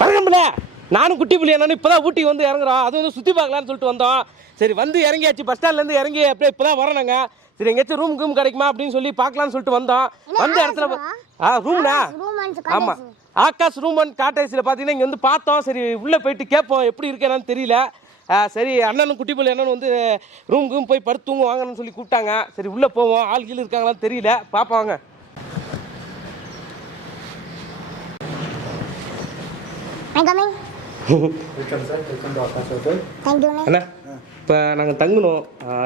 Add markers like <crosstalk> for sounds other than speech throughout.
வணக்கம்ல நானும் குட்டி புள்ளி என்னன்னு இப்போதான் ஊட்டி வந்து இறங்குறோம். அது வந்து சுற்றி பார்க்கலான்னு சொல்லிட்டு வந்தோம். சரி வந்து இறங்கியாச்சு. பஸ் ஸ்டாண்ட்லேருந்து இறங்கி அப்படியே இப்போ தான் வரோம் நாங்கள் சரி எங்கேயாச்சும் ரூம் ரூம் கிடைக்குமா அப்படின்னு சொல்லி பார்க்கலான்னு சொல்லிட்டு வந்தோம். வந்த இடத்துல ஆ? ரூம்னா ஆமாம் ஆகாஷ் ரூம் அண்ட் காட்டேஜில் பார்த்தீங்கன்னா இங்கே வந்து பார்த்தோம். சரி உள்ளே போயிட்டு கேட்போம். எப்படி இருக்கேன்னு தெரியல. சரி அண்ணனும் குட்டி புள்ளி அண்ணன் வந்து ரூம் ரூம் போய் படுத்து வாங்கன்னு சொல்லி கூப்பிட்டாங்க. சரி உள்ளே போவோம். ஆள் கீழ் இருக்காங்களான்னு தெரியல. பார்ப்போம் ஆகாஷ் ஹோட்டல் தேங்க்யூ அண்ணா இப்போ நாங்கள் தங்கணும்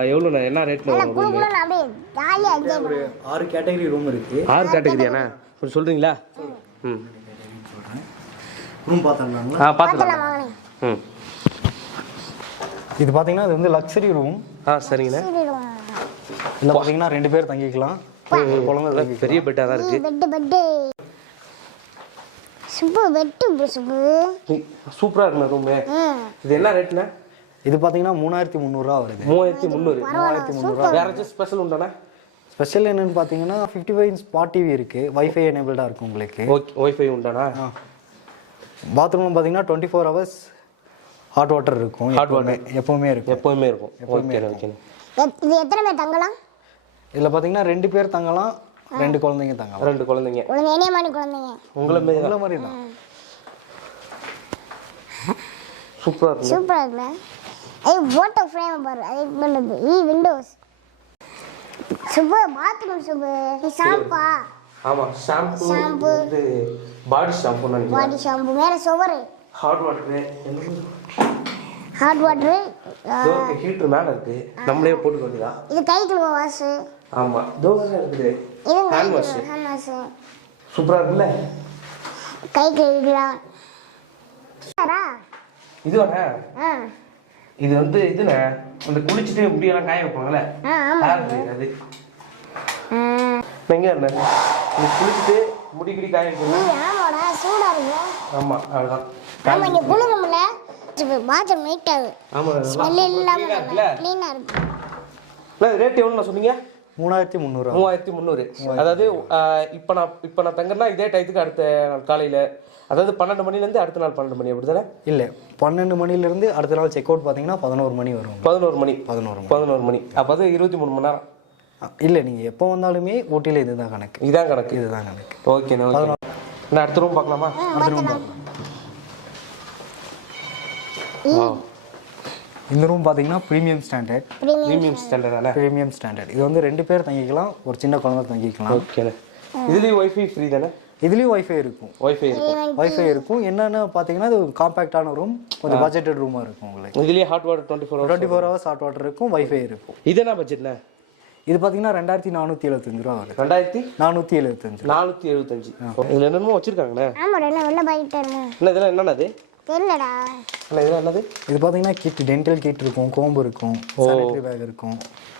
எவ்வளோண்ணா என்ன ரேட்டில் வரும் குளு குளுன்னு அப்படியே ஜாலியாக என்ஜாய் ஒரு ஆறு கேட்டகரி ரூம் இருக்குது ஆறு கேட்டகரியாண்ணா கொஞ்சம் சொல்கிறீங்களா ம் ரூம் பார்த்துருந்தாங்களா ஆ பார்த்துக்கலாம் வாங்கண்ணே ம் இது பார்த்தீங்கன்னா இது வந்து லக்ஸரி ரூம் ஆ சரிங்கண்ணா இதில் பார்த்தீங்கன்னா ரெண்டு பேர் தங்கிக்கலாம். குழந்தை பெரிய பெட்டாக தான் இருக்குது பெட்டு பெட்டு சுப்பு bro, சுப்பு சூப்பராக இருக்குண்ணா ரூமு. இது என்ன ரேட்டுண்ணா? இது பார்த்தீங்கன்னா மூணாயிரத்தி முந்நூறுரூவா வருது. மூவாயிரத்தி முந்நூறு. மூவாயிரத்தி முந்நூறுரூவா வேற ஏதாச்சும் ஸ்பெஷல் உண்டாண்ணா? ஸ்பெஷல் என்னன்னு பார்த்தீங்கன்னா fifty five inch smart TV இருக்குது வைஃபை எனேபிள்டாக இருக்கும் உங்களுக்கு. ஓகே ஒய்ஃபை உண்டாண்ணா? பாத்ரூம் பார்த்தீங்கன்னா twenty four hours hot water இருக்கும். Hot எப்பவுமே எப்பவுமே இருக்கும். எப்போவுமே இருக்கும். ஓகேண்ணா ஓகேண்ணா எத்- இது எத்தனை பேர் தங்கலாம்? இதில் பார்த்தீங்கன்னா ரெண்டு பேர் தங்கலாம். ரெண்டு குழந்தைங்க தங்கலாம் ரெண்டு குழந்தைங்க. குழந்தை என்னைய மாதிரி குழந்தைங்க. உங்களை மாரி இந்த மாதிரி தான். சூப்பராக இருக்கும் சூப்பராக இருக்குல்ல? ஐய் போட்டோ ஃப்ரேம் பாரு. அது பண்ணுது ஈ விண்டோஸ் சுப்பு பாத்ரூம் சுப்பு. நீ ஷாம்பா ஆமாம் ஷாம்பு Shampoo. இது பாடி ஷாம்பு நினைக்கிறேன். பாடி ஷாம்பு மேலே சுவரு. Hot water hot water heater மேலே இருக்கு. நம்மளே போட்டுக்க வேண்டியதா இது கை கழுவ வாஷு ஆமாம் தோசை இருக்குது. ஹேண்ட் வாஷ் சூப்பராக இருக்குல்ல? கை கழுவிக்கலாம் சாரா? இது வந்து இதுண்ணே அந்த குளிச்சுட்டு முடியெல்லாம் காய வைப்பாங்கல்ல? அது எங்க என்ன இது குளிச்சுட்டு முடி கிடி காய வைக்கணும். சூடாக இருக்கு. ஆமாம் அதுதான் ஆமாம் இங்கே குளிரும்ல? பாத்ரூம் நீட் ஆகுது ஸ்மெல் இருக்கு. ரேட் சொன்னீங்க? மூணாயிரத்தி முந்நூறுரூவா மூவாயிரத்தி முந்நூறு. அதாவது இப்போ நான் இப்போ நான் தங்கன்னா இதே டயத்துக்கு அடுத்த நாள் காலையில் அதாவது பன்னெண்டு மணிலேருந்து அடுத்த நாள் பன்னெண்டு மணி அப்படி தானே இல்லை பன்னெண்டு மணிலேருந்து அடுத்த நாள் செக் அவுட் பார்த்தீங்கன்னா பதினோரு மணி வரும். பதினோரு மணி. பதினோரு மணி. பதினோரு மணி. அப்போ அது இருபத்தி மூணு மணி நேரம். இல்லை நீங்கள் எப்போ வந்தாலுமே ஊட்டியில் இதுதான் கணக்கு. இதான் கணக்கு. இதுதான் கணக்கு. ஓகேண்ணே ஓகே. நான் அடுத்த ரூம் பார்க்கலாமா? Wow. இந்த ரூம் பார்த்தீங்கன்னா ப்ரீமியம் ஸ்டாண்டர்ட் ப்ரீமியம் ஸ்டாண்டர்ட் தானே? ப்ரீமியம் ஸ்டாண்டர்ட் இது வந்து ரெண்டு பேர் தங்கிக்கலாம் ஒரு சின்ன குழந்தை தங்கிக்கலாம். ஓகேண்ணே இதுலேயும் ஒய்ஃபை ஃப்ரீ தானே? இதுலேயும் ஒய்ஃபை இருக்கும். ஒய்ஃபை இருக்கும். ஒய்ஃபை இருக்கும். என்னென்னு பார்த்தீங்கன்னா இது காம்பேக்டான ரூம் கொஞ்சம் பட்ஜெட்டட் ரூமாக இருக்கும் உங்களுக்கு. இதுலேயே hot water twenty four twenty four hours hot water இருக்கும் வைஃபை இருக்கும். இது என்ன பட்ஜெட்ண்ணே இது பார்த்தீங்கன்னா ரெண்டாயிரத்தி நானூற்றி எழுபத்தஞ்சு ரூபா வருது. ரெண்டாயிரத்தி? நானூற்றி எழுபத்தஞ்சு நானூற்றி எழுபத்தஞ்சு இதில் என்னென்னமோ வச்சுருக்காங்கண்ணே ஆமாடா என்ன? என்ன இதெல்லாம் என்னண்ணது தெரியலடா. அண்ணா இதெல்லாம் என்னது? இது பார்த்தீங்கன்னா கிட் டென்டல் கிட் இருக்கும் கோம்பு இருக்கும் சானிட்டரி பேக் இருக்கும்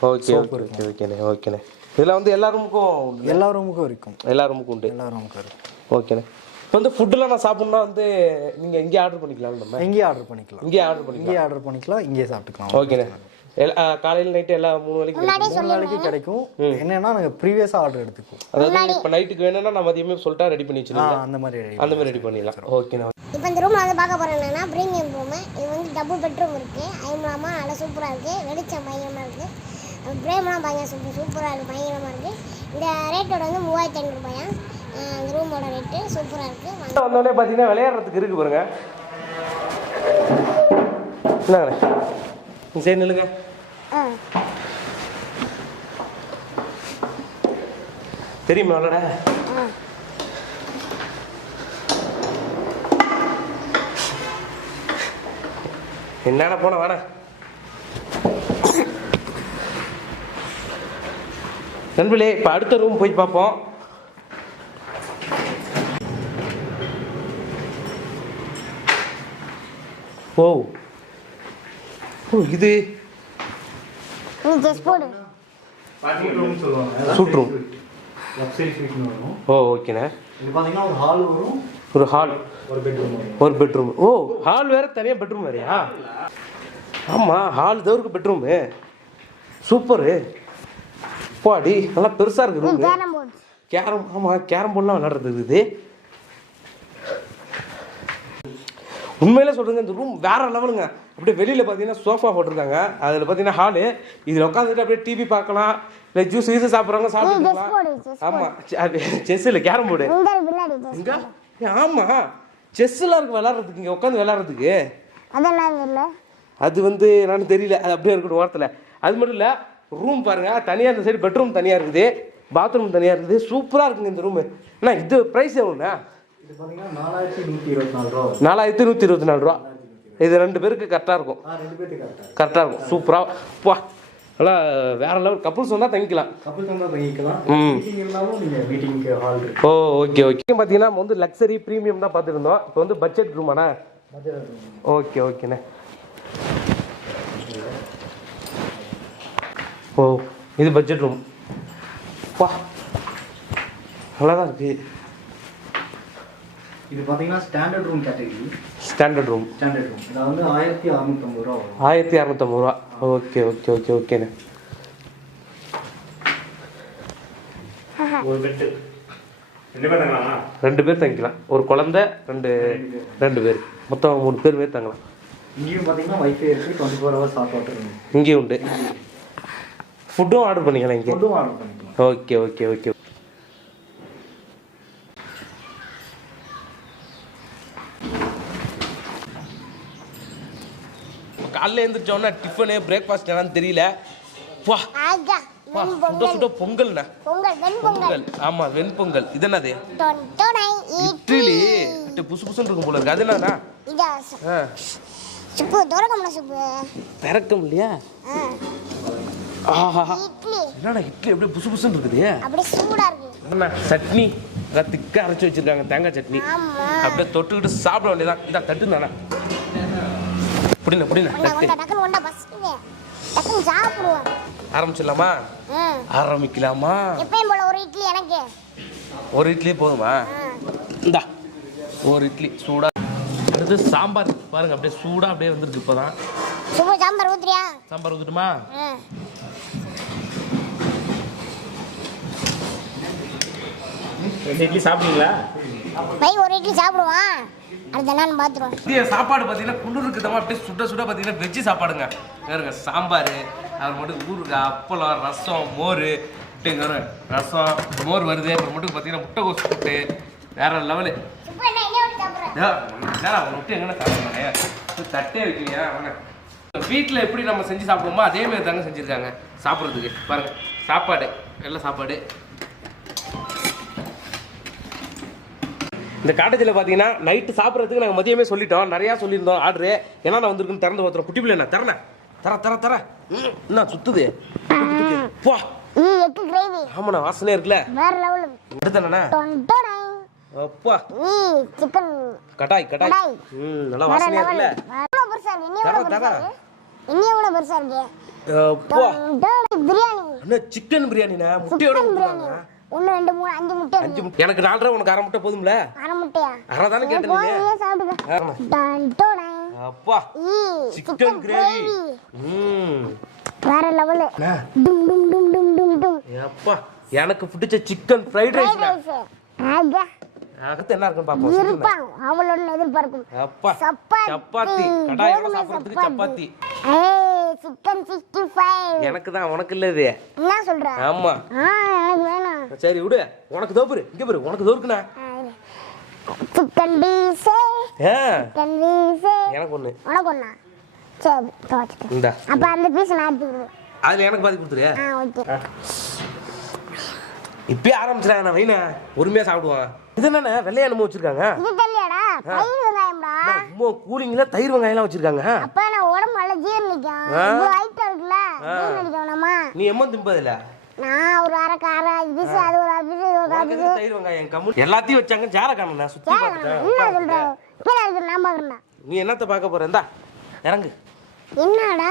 ஓகே ஓகே ஓகே ஓகேண்ணே ஓகேண்ணே இதெல்லாம் வந்து எல்லா ரூமுக்கும். எல்லா ரூமுக்கும் இருக்கும். எல்லா ரூமுக்கும் உண்டு. எல்லா ரூமுக்கும் இருக்கும். ஓகேண்ணே இப்போ வந்து ஃபுட்டெல்லாம் நான் சாப்பிட்ணுன்னா வந்து நீங்கள் இங்கேயே ஆர்டர் பண்ணிக்கலாம் நம்ம? இங்கேயே ஆர்டர் பண்ணிக்கலாம். இங்கேயே ஆர்டர் பண்ணிக்கலாம். இங்கேயே ஆர்டர் பண்ணிக்கலாம் இங்கேயே சாப்பிட்டுக்கலாம். ஓகேண்ணே எல்லா காலையில் நைட்டு எல்லா மூணு வேலைக்கு முன்னாடியே மூணு நாளைக்கு கிடைக்கும். என்னன்னா நாங்கள் ப்ரீவியஸாக ஆர்டர் எடுத்துக்குவோம். அதாவது இப்போ நைட்டுக்கு வேணும்னா நான் மதியமே சொல்லிட்டா ரெடி பண்ணி ஆ வச்சிருக்கேன் அந்த மாதிரி. அந்த மாதிரி ரெடி பண்ணிடலாம். ஓகேண்ணா இப்போ இந்த ரூமில் வந்து பார்க்க போகிறோம் என்னன்னா ப்ரீமியம் ரூமு இது வந்து டபுள் பெட்ரூம் இருக்குது ஐம்பலாமா நல்லா சூப்பராக இருக்குது வெளிச்சம் பயங்கரமாக இருக்குது பிரேம்லாம் பயங்கர சூப்பர் சூப்பராக இருக்குது பயங்கரமாக இருக்குது இந்த ரேட்டோட வந்து மூவாயிரத்தி ஐநூறுபாயா இந்த ரூமோட ரேட்டு சூப்பராக இருக்குது வந்தோடனே பார்த்தீங்கன்னா விளையாடுறதுக்கு இருக்கு பாருங்க. என்னங்கண்ணே நீ சரி நில்லுங்க. ஆ. தெரியுமா விளையாட? என்னடா போன வேணா நண்பர்களே இப்போ அடுத்த ரூம் போய் பார்ப்போம். ஓ. ஓ இது நீ ஜஸ்ட் போடு. சூட் ரூம் லக்ஸரி ஸ்வீட்னு வரும். ஓ ஓகேண்ணே இது பார்த்தீங்கன்னா ஒரு ஹால் வரும். ஒரு ஹால் ஒரு பெட்ரூம் ஒரு பெட்ரூம் ஓ ஹால் வேற தனியாக பெட்ரூம் வேறையா? ஆமாம் ஹால் தவிர்க்கு பெட்ரூமு சூப்பரு போடி நல்லா பெருசாக இருக்கு ரூமு கேரம் ஆமாம் கேரம் போர்ட்லாம் விளாட்றது இருக்குது உண்மையிலே சொல்கிறேங்க இந்த ரூம் வேற லெவலுங்க அப்படியே வெளியில் பார்த்தீங்கன்னா சோஃபா போட்டிருக்காங்க. அதில் பார்த்தீங்கன்னா ஹாலு இதில் உட்காந்துட்டு அப்படியே டிவி பார்க்கலாம். இல்லை ஜூஸ் கீஸ் சாப்பிட்றவங்க சாப்பிட்டுக்கலாம். ஆமாம் செஸ் இல்லை கேரம் போர்டு. <laughs> இந்த பின்னாடி chess. இங்க ஏ, ஆமா. செஸ்லாம் இருக்கு விளாட்றதுக்கு இங்கே உட்காந்து விளாட்றதுக்கு அதெல்லாம் இல்லை. அது வந்து என்னன்னு தெரியல அது அப்படியே இருக்கட்டும் ஓரத்தில். அது மட்டும் இல்லை ரூம் பாருங்க தனியாக இந்த சைடு பெட்ரூம் தனியாக இருக்குது. பாத்ரூம் தனியாக இருக்குது. சூப்பராக இருக்குங்க இந்த ரூமு அண்ணா இது ப்ரைஸ் எவ்வளோண்ணா? நாலாயிரத்தி நூற்றி இருபத்தி நாலு ரூபா வரும். நாலாயிரத்தி நூற்றி இருபத்தி நாலு ரூபா. இது ரெண்டு பேருக்கு கரெக்டாக இருக்கும். ஆ ரெண்டு பேருக்கு கரெக்டாக கரெக்டாக இருக்கும். சூப்பராக நல்லா வேற லெவல் கப்புள்ஸ் வந்தால் தங்கிக்கலாம். கப்பல் தான் தங்கிக்கலாம். மீட்டிங்க்கு ஹால் ஓ ஓகே ஓகே பார்த்தீங்கன்னா நம்ம வந்து லக்ஸரி ப்ரீமியம் தான் பார்த்துருந்தோம் இப்போ வந்து பட்ஜெட் ரூமாண்ணா மத்திய ஓகே ஓகேண்ணே ஓ இது பட்ஜெட் ரூம் வா. நல்லா தான் இருக்கு. இது பார்த்தீங்கன்னா standard room category standard room standard room இது வந்து ஆயிரத்தி அறுநூத்தம்பது ரூபா வரும். ஆயிரத்தி அறநூத்தம்பது ரூபா. ஓகே ஓகே ஓகே ஓகேண்ணே ஒரு பெட்டு ரெண்டு பேர் தங்கலாமா? ரெண்டு பேர் தங்கிக்கலாம். ஒரு குழந்தை ரெண்டு ரெண்டு பேர். மொத்தம் மூணு பேர் பேர் தங்கலாம். இங்கேயும் பார்த்தீங்கன்னா வைஃபை இருக்குது twenty four hours hot water இங்கேயும் உண்டு ஃபுட்டும் ஆர்டர் பண்ணிக்கலாம் இங்கே. ஃபுட்டும் ஆர்டர் பண்ணிக்கலாம். ஓகே ஓகே ஓகே காலைல எழுந்திரிச்சோன்னா டிஃபனு பிரேக்ஃபாஸ்ட் என்னன்னு தெரியல. வா. வா சுட சுட பொங்கல்ண்ணா. பொங்கல் வெண்பொங்கல் பொங்கல். ஆமா வெண்பொங்கல் இது என்னது? இட்லி. புசு புசுன்னு இருக்கும் போல இருக்கு. அது என்னண்ணா? சுப்பு துறக்கம்ல சுப்பு. திறக்கம் இல்லையா? ஆஹா. இட்லி. என்னண்ணா இட்லி அப்படியே புசு புசுன்னு இருக்குது? அப்படியே சூடா இருக்கு. சட்னி. நல்லா திக்கா அரைச்சி வச்சிருக்காங்க தேங்காய் சட்னி. அப்படியே தொட்டுக்கிட்டு சாப்பிட வேண்டியதான் இந்த தட்டு தானே டக்குனு சாப்பிடுவோம் ஆரம்பிச்சிடலாமா? ஆரம்பிக்கலாமா? ஒரு இட்லி எனக்கு. ஒரு இட்லி போதுமா? இந்தா ஒரு இட்லி. சூடா. அடுத்து சாம்பார். பாருங்க அப்படியே சூடா அப்படியே வந்துருக்கு இப்போதான். சாம்பார் ஊத்துறியா? சாம்பார் ஊத்துட்டுமா? ரெண்டு இட்லி சாப்பிட்டீங்களா? பை ஒரு இட்லி சாப்பிடுவான் அடுத்த என்னன்னு பார்த்துருவோம் இந்திய சாப்பாடு பார்த்தீங்கன்னா குளிருக்கு தமா அப்படியே சுட சுட பார்த்தீங்கன்னா வெஜ்ஜு சாப்பாடுங்க. வேறுங்க சாம்பார் அவர் மட்டும் ஊறுகாய் அப்பளம் ரசம் மோர். அப்படிங்கிற ரசம் மோர் வருது. அப்புறம் மட்டும் பார்த்தீங்கன்னா முட்டைகோஸ் புட்டு வேற லெவலு முட்டை எங்கன்னா சாப்பிடுவாங்க தட்டே வைக்கலையா? வாங்க. வீட்டில் எப்படி நம்ம செஞ்சு சாப்பிடுவோமோ அதே மாதிரி தாங்க செஞ்சுருக்காங்க சாப்பிட்றதுக்கு. பாருங்க சாப்பாடு நல்ல சாப்பாடு. இந்த காட்டேஜில் பார்த்தீங்கன்னா நைட்டு சாப்பிட்றதுக்கு நாங்கள் மதியமே சொல்லிட்டோம். நிறையா சொல்லியிருந்தோம் ஆர்டரு என்னென்ன வந்திருக்குன்னு திறந்து பார்த்துறோம் குட்டி பிள்ளை தரண தர தர தர. என்ன சுத்துது? போ. ஆமாண்ணா வாசனையா இருக்குல்ல. டொனை அப்பா. கட்டாய் கட்டாய். ம் நல்லா வாசனையா இருக்குல்ல. தர, தர. இன்னும் பெருசா இருக்கு? பிரியாணி. அண்ணா சிக்கன் பிரியாணிண்ணா. முட்டையோட பிரியாணி. ஒன்று ரெண்டு மூணு அஞ்சு முட்டை அஞ்சு முட்டை. எனக்கு நாலரை உனக்கு அரை முட்டை போதும்ல? அரை முட்டையா? அரை தானே கேட்டீங்க அப்பா. சிக்கன் கிரேவி வேற லெவல் டும் டும் டும் டும் டும் டும். அப்பா. எனக்கு பிடிச்ச சிக்கன் ஃப்ரைட் ரைஸ் ஆகா அடுத்து என்ன இருக்குன்னு சொல்லுங்க. இருப்பான் அவளோட எதிர்பார்க்கும். அப்பா சப்பாத்தி. சப்பாத்தி. கடாயோட கோதுமை சாப்பிட்றதுக்கு சப்பாத்தி. ஏய் சிக்கன் சிக்ஸ்டி ஃபைவ் எனக்கு தான் உனக்கு இல்ல இது. என்ன சொல்ற? ஆமா. எனக்கு வேணும். சரி விடு. உனக்கு தோப்புரு இங்க பாரு உனக்கு தோற்குண்ணா சிக்கன் பீஸே. சிக்கன் பீஸே. எனக்கு ஒண்ணு. உனக்கு ஒண்ணா? சரி துவச்சிட்டேன் இந்தா. அப்ப அந்த பீஸ் நான் எடுத்துக்கிறேன் அதுல எனக்கு பாதி கொடுத்துரு. ஆ ஓகே. இப்பயே ஆரம்பிச்சிடாங்க வைனா பொறுமையா சாப்பிடுவான் இது என்னண்ணே? வெள்ளையா என்னமோ வச்சிருக்காங்க. இது தெரியலடா தயிர் வெங்காயம்டா. ரொம்ப கூலிங்ல தயிர் வெங்காயம்லாம் வச்சிருக்காங்க. அப்ப நான் உடம்பு நல்லா ஜீரணிக்கும். இது ஹைட்டா இருக்குல்ல? ஜீரணிக்கும் வேணாமா நீ எம்ம திம்பதில்ல நான் ஒரு அரை அஞ்சு பீஸ் அது ஒரு அரை பீஸ் இது ஒரு அரை பீஸ் தயிர் வெங்காயம்? கம்மு எல்லாத்தையும் வச்சாங்க ஜார நான் சுத்தி என்ன பார்த்துட்டேன் சொல்ற? கீழே இருக்கு நான் பாக்குறேன் நீ என்னத்த பார்க்க போற? இந்தா இறங்கு. என்னடா?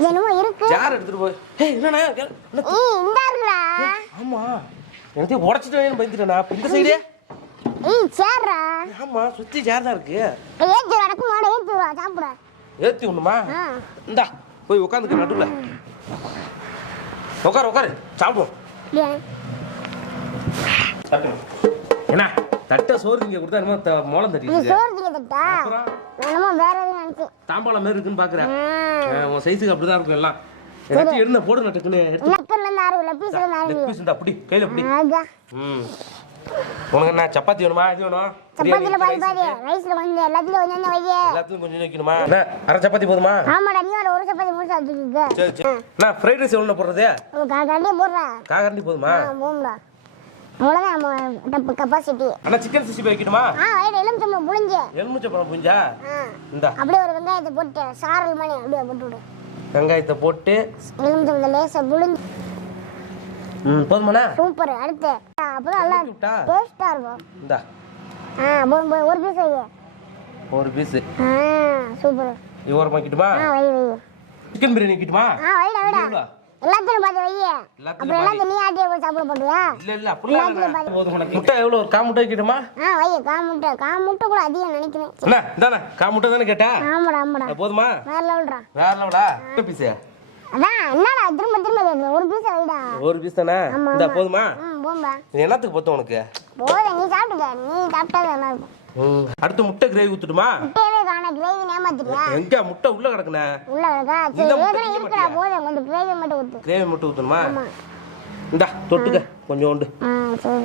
என்னமோ இருக்கு. ஜார் எடுத்துட்டு போய் ஏய் என்ன- ஏய் இந்தா இருக்குடா. ஆமா. எனக்கு உடச்சிட்டு பயந்துட்டேனா? இந்த சைடு ஏய் சேர்றா. ஆமா சுத்தி ஜார் தான் இருக்கு ஏத்தி நடக்கும் மாட ஏத்தி வா சாப்பிட. ஏத்தி ஒண்ணுமா ஆ. இந்தா போய் உட்காந்துக்க நடுவுல. உட்காரு உட்காரு சாப்பிடுவோம். என்ன? தட்டை சோறு இங்கே கொடுத்தா என்னமோ மோளம் தட்டிடுச்சு சோறு திங்க தட்டா? என்னமோ வேற எதுவும் நினைச்சேன். தாம்பாளம் மாதிரி இருக்குன்னு பார்க்குறேன் ம். உன் சைஸுக்கு அப்படிதான் இருக்கும் எல்லாம். இருந்தா போடு நட்டுக்குன்னு எடுத்து லெக் பீஸ் அப்படி கையில் அப்படி ம். உனக்கு என்ன சப்பாத்தி வேணுமா இது வேணும்? சப்பாத்தில பாதி பிரியாணி, பாதி ரைஸ்ல கொஞ்சம் எல்லாத்துலயும் கொஞ்சம் கொஞ்சம் வையே. எல்லாத்துக்கும் கொஞ்சம் வைக்கணுமா? என்ன அரை சப்பாத்தி போதுமா? ஆமாடா நீ ஒரு சப்பாத்தி மூணு சரி சரி. ஃப்ரைட் ரைஸ் எவ்வளோ போடுறது? கண்டிப்பா போடுறேன் காகரண்டி போதுமா? போம்டா அவ்வளோதான் நம்ம கெப்பாசிட்டி அண்ணா சிக்கன் சிக்ஸ்டி ஃபைவ் வைக்கணுமா? ஆ வயிறு எலுமிச்சம்பழம் புளிஞ்சு எலுமிச்சை பழம் புஞ்சா ஆ. இந்தா. அப்படியே ஒரு வெங்காயத்தை போட்டு சாரல் மணி அப்படியே போட்டு விடு. வெங்காயத்தை போட்டு எலுமிச்சம்பழம் லேசா புளிஞ்சு ம் போதுமாண்ணா? சூப்பர் அடுத்து. ஆ, அப்பதான் நல்லா டேஸ்டா இருக்கும் இந்தா. ஆ போதும், போதும். ஒரு பீஸ் வை ஒரு பீஸு ஆ சூப்பர். இது ஒரு வைக்கட்டுமா ஆ வை வை. சிக்கன் பிரியாணி வைக்கட்டுமா ஆ வைடா வைடா? எல்லாத்தையும் பார்த்து வை எல்லாத்தையும் அப்புறம் எல்லாத்தையும் நீ ஆட்டியே போய் சாப்பிட போட்டியா இல்ல இல்ல இல்ல. போதும் உனக்கு. முட்டை எவ்வளோ? ஒரு கா முட்டை வைக்கட்டுமா ஆ வை கா முட்டை. கா முட்டை கூட அதிகம் நினைக்கிறேன். என்ன இந்தாண்ணா கா முட்டை தானே கேட்டா ஆமாடா ஆமாடா. போதுமா? வேற லெவல்டா வேற லெவலா எத்தனை பீஸு அதான் என்னடா திரும்ப ஒரு பீஸ் வைடா ஒரு பீஸ் தானே? இந்த. போதுமா? ம் போம்பா இது என்னத்துக்கு பொத்தம் உனக்கு? போதும் நீ சாப்பிட்டுக்க. நீ சாப்பிட்டா நல்லா இருக்கும். ம். அடுத்து முட்டை கிரேவி ஊத்துட்டுமா? முட்டையவே காண கிரேவி ஏமாத்திட்டியா? எங்க முட்டை உள்ள கிடக்குனே? உள்ள சரி ஏற்கனவே இருக்குடா? போதும் கொஞ்சம் கிரேவி மட்டும் ஊத்து. கிரேவி முட்டை ஊத்தணுமா? இந்தா தொட்டுக்க கொஞ்சோண்டு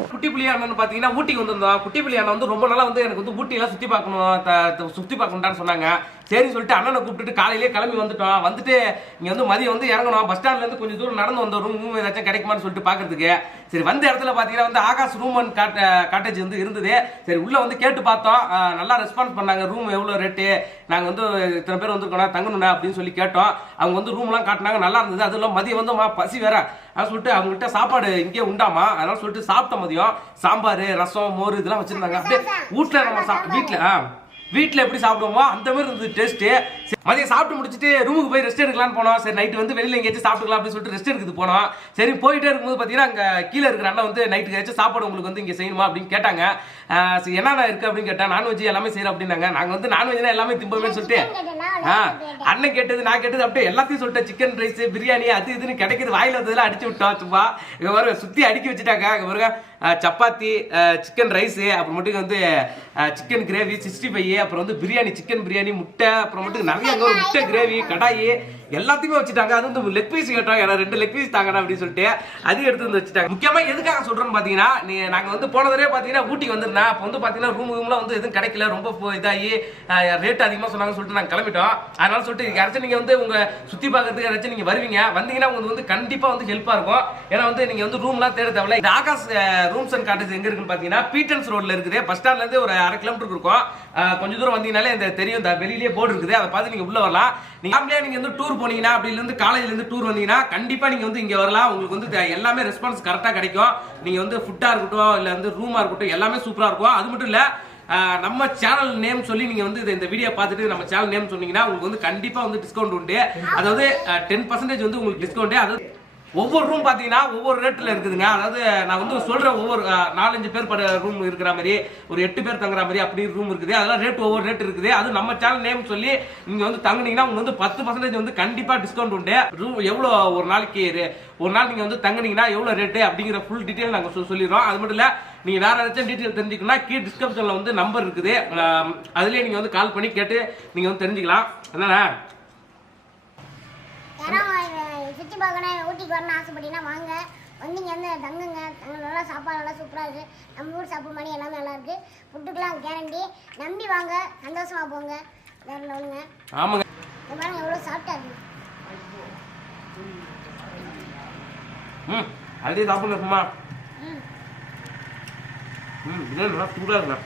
குட்டி புள்ளி அண்ணன் பாத்தீங்கன்னா ஊட்டிக்கு வந்திருந்தோம். குட்டி புள்ளி அண்ணன் வந்து ரொம்ப நாளா வந்து எனக்கு வந்து ஊட்டி எல்லாம் சுத்தி பார்க்கணும் த- சுத்தி பார்க்கணும்டான்னு சொன்னாங்க. சரின்னு சொல்லிட்டு அண்ணனை கூப்பிட்டுட்டு காலையிலேயே கிளம்பி வந்துட்டோம். வந்துட்டு இங்கே வந்து மதியம் வந்து இறங்கணும். பஸ் ஸ்டாண்ட்லேருந்து கொஞ்சம் தூரம் நடந்து வந்த ரூம் ஏதாச்சும் கிடைக்குமான்னு சொல்லிட்டு பார்க்கறதுக்கு சரி வந்த இடத்துல பார்த்தீங்கன்னா வந்து ஆகாஷ் ரூம் அண்ட் காட்டேஜ் வந்து இருந்தது. சரி உள்ளே வந்து கேட்டு பார்த்தோம். நல்லா ரெஸ்பான்ஸ் பண்ணாங்க. ரூம் எவ்வளோ ரேட்டு நாங்கள் வந்து இத்தனை பேர் வந்துருக்கோம் தங்கணும்னா அப்படின்னு சொல்லி கேட்டோம். அவங்க வந்து ரூம்லாம் காட்டினாங்க. நல்லா இருந்தது. அதுவும் இல்லாமல் மதியம் வந்து மா, பசி வேற. அதான் சொல்லிட்டு அவங்கள்ட்ட சாப்பாடு இங்கே உண்டாமா? அதனால சொல்லிட்டு சாப்பிட்ட மதியம். சாம்பார் ரசம் மோர் இதெல்லாம் வச்சுருந்தாங்க. அப்படியே வீட்டில் நம்ம சா வீட்டில் ஆ. வீட்டில் எப்படி சாப்பிடுவோமோ அந்த மாதிரி இருந்தது டேஸ்ட்டு மதியம் சாப்பிட்டு முடிச்சுட்டு ரூமுக்கு போய் ரெஸ்ட் எடுக்கலாம்னு போனோம். சரி நைட்டு வந்து வெளியில் எங்கேயாச்சும் சாப்பிட்டுக்கலாம் அப்படின்னு சொல்லிட்டு ரெஸ்ட் எடுக்குது போனோம். சரி போயிட்டே இருக்கும்போது பார்த்தீங்கன்னா அங்கே கீழே இருக்கிற அண்ணன் வந்து நைட்டுக்கு ஏதாச்சும் சாப்பாடு உங்களுக்கு வந்து இங்கே செய்யணுமா அப்படின்னு கேட்டாங்க. சரி, என்னென்ன இருக்குது அப்படின்னு கேட்டேன் நான்வெஜ் எல்லாமே செய்கிறோம் அப்படின்னாங்க. நாங்கள் வந்து நான்வெஜ்னா எல்லாமே திம்போமே சொல்லிட்டு ஆ, அண்ணன் கேட்டது நான் கேட்டது அப்படியே எல்லாத்தையும் சொல்லிட்டேன். சிக்கன் ரைஸ் பிரியாணி அது இதுன்னு கிடைக்குது. வாயில வந்ததெல்லாம் அடிச்சு விட்டோம் சும்மா. இங்க பாருங்க சுத்தி அடுக்கி வச்சுட்டாங்க. இங்க பாருங்க ஆ, சப்பாத்தி சிக்கன் ரைஸ் அப்புறம் மட்டும் வந்து சிக்கன் கிரேவி சிக்ஸ்டி ஃபைவ் அப்புறம் வந்து பிரியாணி சிக்கன் பிரியாணி முட்டை அப்புறம் மட்டும் நிறைய முட்டை கிரேவி கடாயி எல்லாத்தையுமே வச்சுட்டாங்க. அது வந்து லெக் பீஸ் கேட்டோம் ஏன்னா ரெண்டு லெக் பீஸ் தாங்கடா அப்படின்னு சொல்லிட்டு அதையும் எடுத்து வந்து வச்சுட்டாங்க. முக்கியமா எதுக்காக சொல்றோம்னு பாத்தீங்கன்னா நீ நாங்க வந்து போன தடவை பாத்தீங்கன்னா ஊட்டி வந்திருந்தேன். அப்போ வந்து பாத்தீங்கன்னா ரூம் ரூம்லாம் வந்து எதுவும் கிடைக்கல. ரொம்ப இதாகி ரேட் அதிகமா சொன்னாங்கன்னு சொல்லிட்டு நாங்க கிளம்பிட்டோம். அதனால சொல்லிட்டு யாராச்சும் நீங்க வந்து உங்க சுத்தி பார்க்கறதுக்கு யாராச்சும் நீங்க வருவீங்க. வந்தீங்கன்னா உங்களுக்கு வந்து கண்டிப்பா வந்து ஹெல்ப்பா இருக்கும். ஏன்னா வந்து நீங்க வந்து ரூம்லாம் தேட தேவையில்ல. இந்த ஆகாஷ் ரூம்ஸ் அண்ட் காட்டேஜ் எங்க இருக்குன்னு பாத்தீங்கன்னா பீட்டன்ஸ் ரோட்ல இருக்குது. பஸ் ஸ்டாண்ட்ல இருந்து ஒரு அரை கிலோமீட்டர் இருக்கும். கொஞ்சம் தூரம் வந்தீங்கனாலே இந்த தெரியும். இந்த வெளியிலேயே போர்டு இருக்குது. அதை பார்த்து நீங்க உள்ள வரலாம். நீங்க நீங்க வந்து டூர் போனீங்கன்னா அப்படிலேருந்து இருந்து காலேஜ்ல இருந்து டூர் வந்தீங்கன்னா கண்டிப்பா நீங்க வந்து இங்க வரலாம். உங்களுக்கு வந்து எல்லாமே ரெஸ்பான்ஸ் கரெக்டாக கிடைக்கும். நீங்க வந்து ஃபுட்டா இருக்கட்டும் இல்லை வந்து ரூமாக இருக்கட்டும் எல்லாமே சூப்பரா இருக்கும். அது மட்டும் இல்ல நம்ம சேனல் நேம் சொல்லி நீங்க வந்து இந்த- இந்த வீடியோ பார்த்துட்டு நம்ம சேனல் நேம் சொன்னீங்கன்னா உங்களுக்கு வந்து கண்டிப்பா வந்து டிஸ்கவுண்ட் உண்டு. அதாவது டென் பர்சன்டேஜ் வந்து உங்களுக்கு டிஸ்கவுண்ட் அதாவது ஒவ்வொரு ரூம் பார்த்தீங்கன்னா ஒவ்வொரு ரேட்டில் இருக்குதுங்க. அதாவது நான் வந்து சொல்கிறேன் ஒவ்வொரு நாலஞ்சு பேர் பட ரூம் இருக்கிற மாதிரி ஒரு எட்டு பேர் தங்குற மாதிரி அப்படி ரூம் இருக்குது. அதெல்லாம் ரேட் ஒவ்வொரு ரேட் இருக்குது. அது நம்ம சேனல் நேம் சொல்லி நீங்கள் வந்து தங்குனீங்கன்னா உங்களுக்கு வந்து பத்து பர்சன்டேஜ் வந்து கண்டிப்பாக டிஸ்கவுண்ட் உண்டு. ரூம் எவ்வளோ ஒரு நாளைக்கு ஒரு நாள் நீங்கள் வந்து தங்குனீங்கன்னா எவ்வளோ ரேட்டு அப்படிங்கிற ஃபுல் டீட்டெயில் நாங்கள் சொ- சொல்லிடுறோம். அது மட்டும் இல்லை நீங்கள் வேறு ஏதாச்சும் டீட்டெயில் தெரிஞ்சுக்கணும்னா கீழ் டிஸ்கிரிப்ஷனில் வந்து நம்பர் இருக்குது. அதுலேயே நீங்கள் வந்து கால் பண்ணி கேட்டு நீங்கள் வந்து தெரிஞ்சுக்கலாம். என்னண்ணா சுற்றி பார்க்கணும். ஊட்டிக்கு வரணும்னு ஆசைப்பட்டீங்கன்னா வாங்க. வந்தீங்க வந்து தங்குங்க. தங்க நல்லா சாப்பாடு நல்லா சூப்பராக இருக்குது நம்ம ஊர் சாப்பிட்ற மாதிரி எல்லாமே நல்லா இருக்குது ஃபுட்டுக்கெலாம் கேரண்டி நம்பி வாங்க. சந்தோஷமாக போங்க. வேற லெவலுங்க ஆமாங்க. இந்த பாருங்க எவ்வளோ சாப்பிட்டா இருக்கு. ம் அதே சாப்பிடணுமா ம். ம் இது நல்லா சூடாக இருக்குண்ணா.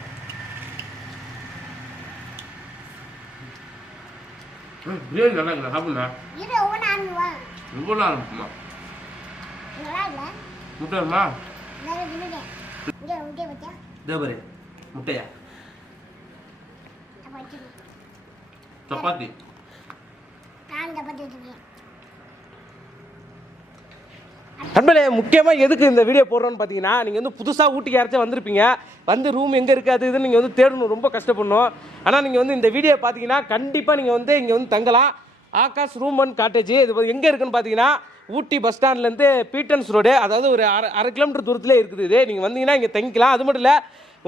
ம் பிரியாணி நல்லா இருக்குண்ணா சாப்பிடுண்ணா இரு ஒவ்வொன்றா ஆரம்பிவா ரொம்ப நல்லா இருக்குமா முட்டையை பற்றியா தேவரு முட்டையா? சப்பாத்தி. நண்பர்களே முக்கியமாக எதுக்கு இந்த வீடியோ போடுறோன்னு பார்த்தீங்கன்னா நீங்கள் வந்து புதுசாக ஊட்டிக்கு யாராச்சும் வந்திருப்பீங்க வந்து ரூம் எங்கே இருக்குது அது இதுன்னு நீங்கள் வந்து தேடணும் ரொம்ப கஷ்டப்படணும். ஆனால் நீங்கள் வந்து இந்த வீடியோ பார்த்தீங்கன்னா கண்டிப்பாக நீங்கள் வந்து இங்கே வந்து தங்கலாம். ஆகாஷ் ரூம் அண்ட் காட்டேஜ் இது எங்கே இருக்குன்னு பார்த்தீங்கன்னா ஊட்டி பஸ் ஸ்டாண்ட்லேருந்து பீட்டன்ஸ் ரோடு அதாவது ஒரு அரை அரை கிலோமீட்டர் தூரத்திலே இருக்குது. இது நீங்கள் வந்தீங்கன்னா இங்கே தங்கிக்கலாம். அது மட்டும் இல்லை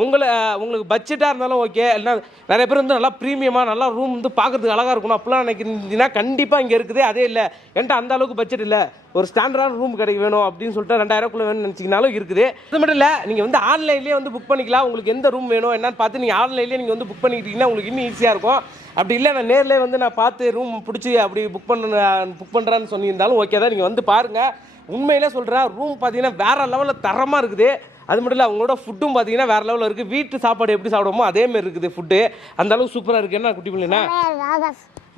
உங்களை உங்களுக்கு பட்ஜெட்டாக இருந்தாலும் ஓகே இல்லைன்னா நிறைய பேர் வந்து நல்லா ப்ரீமியமாக நல்லா ரூம் வந்து பார்க்கறதுக்கு அழகாக இருக்கணும். அப்படிலாம் நினைக்கிறீங்கன்னா கண்டிப்பாக இங்கே இருக்குது அதே இல்லை. என்கிட்ட அந்த அளவுக்கு பட்ஜெட் இல்லை. ஒரு ஸ்டாண்டர்டான ரூம் கிடைக்க வேணும் அப்படின்னு சொல்லிட்டு ரெண்டாயிரக்குள்ளே வேணும்னு நினச்சிங்கனாலும் இருக்குது. அது மட்டும் இல்லை நீங்கள் வந்து ஆன்லைன்லேயே வந்து புக் பண்ணிக்கலாம். உங்களுக்கு எந்த ரூம் வேணும் என்னன்னு பார்த்து நீங்கள் ஆன்லைன்லேயே நீங்கள் வந்து புக் பண்ணிக்கிட்டீங்கன்னா உங்களுக்கு இன்னும் ஈஸியாக இருக்கும். அப்படி இல்லை நான் நேரில் வந்து நான் பார்த்து ரூம் பிடிச்சி அப்படி புக் பண்ண புக் பண்ணுறேன்னு சொல்லியிருந்தாலும் ஓகே தான். நீங்கள் வந்து பாருங்கள் உண்மையிலே சொல்கிறேன் ரூம் பார்த்தீங்கன்னா வேறு லெவலில் தரமாக இருக்குது. அது மட்டும் இல்லை அவங்களோட ஃபுட்டும் பார்த்தீங்கன்னா வேறு லெவலில் இருக்குது வீட்டு சாப்பாடு எப்படி சாப்பிடுவோமோ அதே மாதிரி இருக்குது ஃபுட்டு அந்த அளவுக்கு சூப்பராக இருக்குது என்ன குட்டி பிள்ளைனா?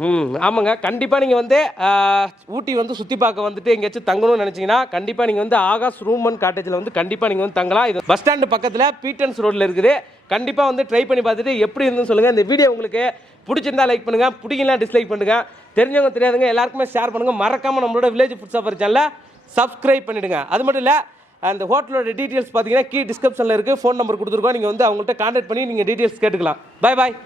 ம் ஆமாங்க. கண்டிப்பாக நீங்கள் வந்து ஊட்டி வந்து சுற்றி பார்க்க வந்துட்டு எங்கேயாச்சும் தங்கணும்னு நினச்சிங்கன்னா கண்டிப்பாக நீங்கள் வந்து ஆகாஷ் ரூம் அண்ட் காட்டேஜில் வந்து கண்டிப்பாக நீங்கள் வந்து தங்கலாம். இது பஸ் ஸ்டாண்டு பக்கத்தில் பீட்டன்ஸ் ரோட்டில் இருக்குது. கண்டிப்பாக வந்து ட்ரை பண்ணி பார்த்துட்டு எப்படி இருந்துன்னு சொல்லுங்கள் இந்த வீடியோ உங்களுக்கு பிடிச்சிருந்தா லைக் பண்ணுங்கள் பிடிக்கலாம் டிஸ்லைக் பண்ணுங்கள் தெரிஞ்சவங்க தெரியாதுங்க எல்லாருக்குமே ஷேர் பண்ணுங்கள் மறக்காமல் நம்மளோட வில்லேஜ் ஃபுட் சாஃபர் சப்ஸ்கிரைப் பண்ணிவிடுங்க அது மட்டும் இல்லை அந்த ஹோட்டலோட டீட்டெயில்ஸ் பார்த்தீங்கன்னா கீ டிஸ்கிரிப்ஷனில் இருக்குது ஃபோன் நம்பர் கொடுத்துருக்கோம். நீங்கள் வந்து அவங்கள்ட்ட கான்டாக்ட் பண்ணி நீங்கள் டீட்டெயில்ஸ் கேட்டுக்கலாம். பாய் பாய்